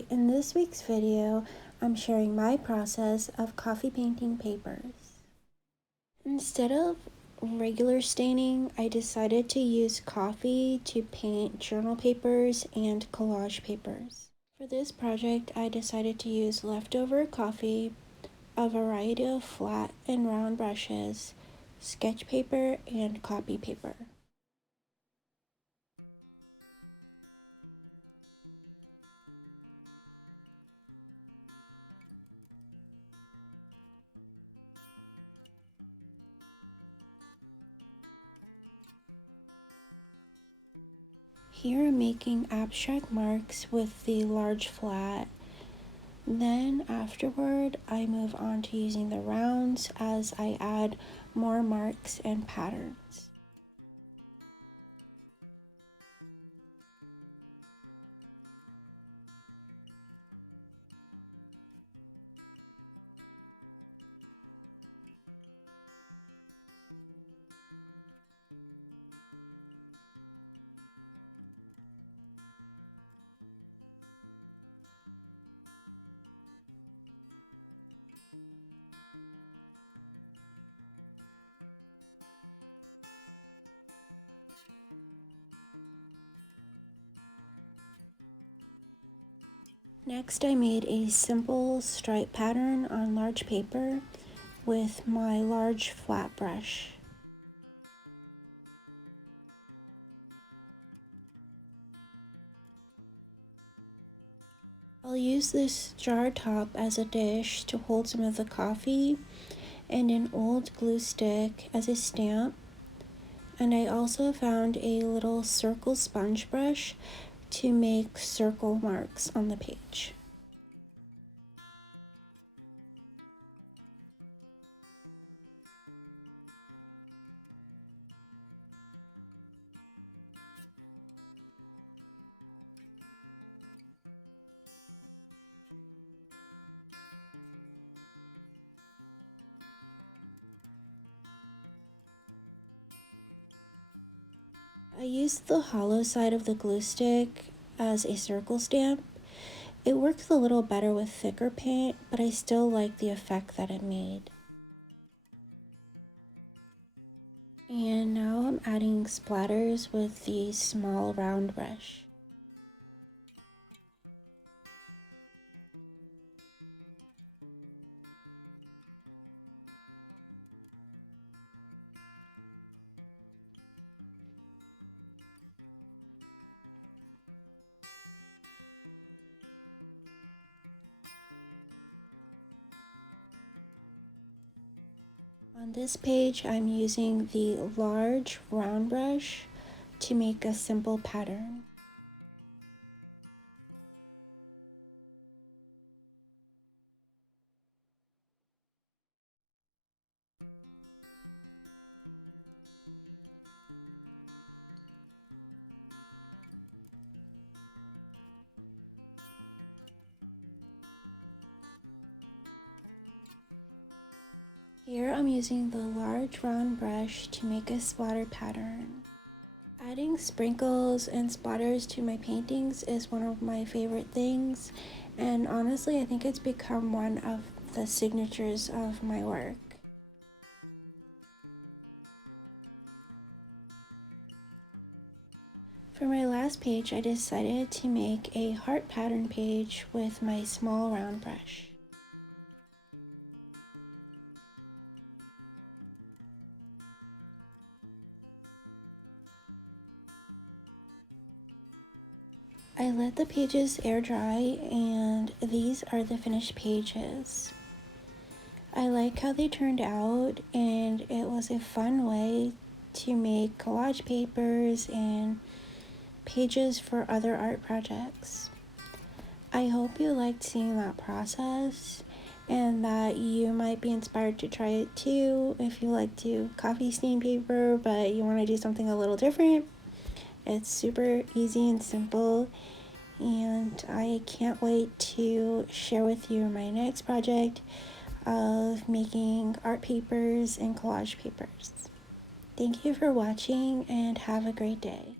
Hi, in this week's video, I'm sharing my process of coffee painting papers. Instead of regular staining, I decided to use coffee to paint journal papers and collage papers. For this project, I decided to use leftover coffee, a variety of flat and round brushes, sketch paper, and copy paper. Here I'm making abstract marks with the large flat. Then afterward, I move on to using the rounds as I add more marks and patterns. Next, I made a simple stripe pattern on large paper with my large flat brush. I'll use this jar top as a dish to hold some of the coffee and an old glue stick as a stamp. And I also found a little circle sponge brush to make circle marks on the page. I used the hollow side of the glue stick as a circle stamp. It works a little better with thicker paint, but I still like the effect that it made. And now I'm adding splatters with the small round brush. On this page, I'm using the large round brush to make a simple pattern. Here I'm using the large round brush to make a splatter pattern. Adding sprinkles and splatters to my paintings is one of my favorite things, and honestly I think it's become one of the signatures of my work. For my last page, I decided to make a heart pattern page with my small round brush. I let the pages air dry, and these are the finished pages. I like how they turned out, and it was a fun way to make collage papers and pages for other art projects. I hope you liked seeing that process and that you might be inspired to try it too if you like to coffee stain paper but you want to do something a little different. It's super easy and simple, and I can't wait to share with you my next project of making art papers and collage papers. Thank you for watching and have a great day.